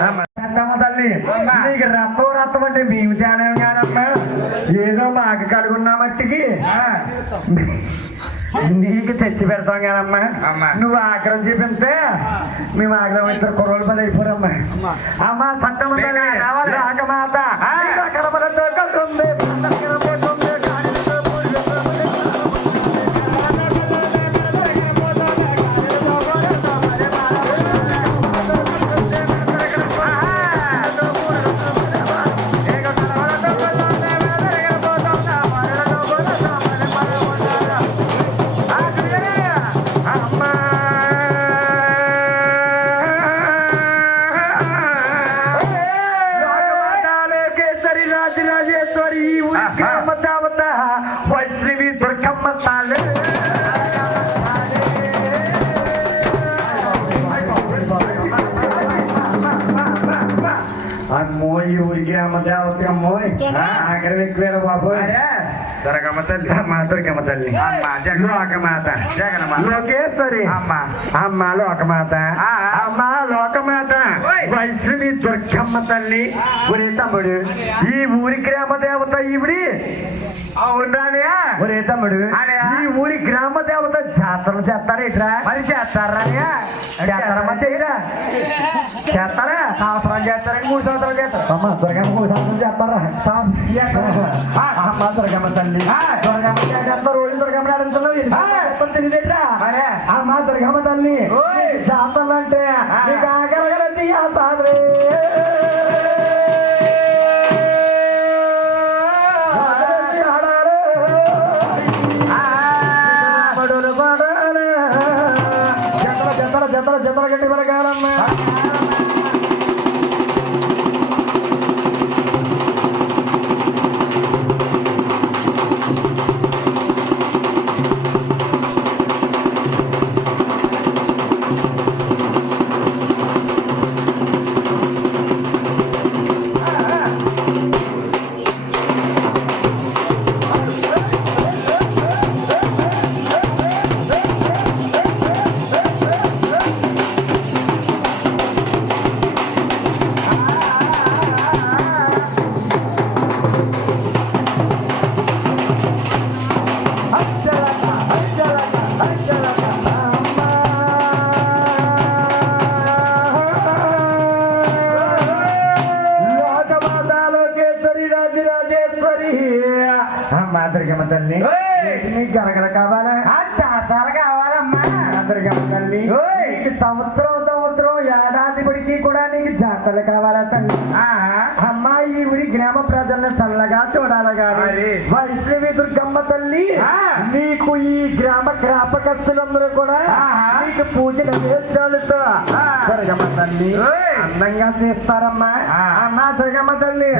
తల్లి నీకు రథం అంటే మేము తేలేము కానమ్మా ఏదో మాకు కలుగున్నా మట్టికి. నీకు తెచ్చి పెడతాం కదమ్మా. నువ్వు ఆగ్రహం చూపిస్తే మేము ఆగ్రహం ఇద్దరు కుర్రోలు పని అయిపోరమ్మా. అమ్మా. సత్తమ్మ రాకమాత కలుగుతుంది. కనబడుతుంది. ఊరికి అమ్మ దేవత అమ్మోయ్ ఆఖరి ఎక్కువ బాబు దొరకమ్మ తల్లి అమ్మ దుర్గమ్మ తల్లి అమ్మ జగన్ లోకమాత జగన్మాత. లోకేశ్వరి అమ్మ. అమ్మ లోకమాత ఆ, ఆ. అమ్మ ఓయ్. దుర్గమ్మ తల్లి ఒరే తమ్ముడు ఈ ఊరి గ్రామ దేవత ఈవిడి అవునానయ్య ఒరే తమ్ముడు. ఈ ఊరి గ్రామ దేవత జాతరలు చేస్తారా ఇట్రా? మరి చేస్తారా చేస్తారమ్మా చేయరా? చేస్తారా? సంవత్సరం చేస్తారని మూడు సంవత్సరాలు చేస్తారు. అమ్మ దుర్గమ్మ మూడు సంవత్సరాలు చేస్తారా? అమ్మ దుర్గమ్మ తల్లి. దుర్గమ్మ చేస్తారు రోజు దుర్గమ్మ నడుస్తున్నావు ఆ. తెలియదా మరే. అమ్మ దుర్గమ్మ తల్లి. జతల జతల గట్టి వెలగాలమ్మా మాతృగమ్మ తల్లి. నీకు గనగన కావాలా చాసాలు కావాలమ్మా మాతృగమ్మ తల్లి. నీకు సంవత్సరం సంవత్సరం ఏడాది పడికి కూడా నీకు జాతరలు కావాలా తల్లి అమ్మాయి ఈ ఊరి గ్రామ ప్రజల్ని చల్లగా చూడాలి గాని మరి. వైష్ణవి దుర్గమ్మ తల్లి ఆ. నీకు ఈ గ్రామ గ్రాపకస్తులందరూ కూడా ఆహా. నీకు పూజలు వేస్తాడుతో. దుర్గమ్మ తల్లి. అందంగా చేస్తారమ్మా. అమ్మా దుర్గమ్మ తల్లి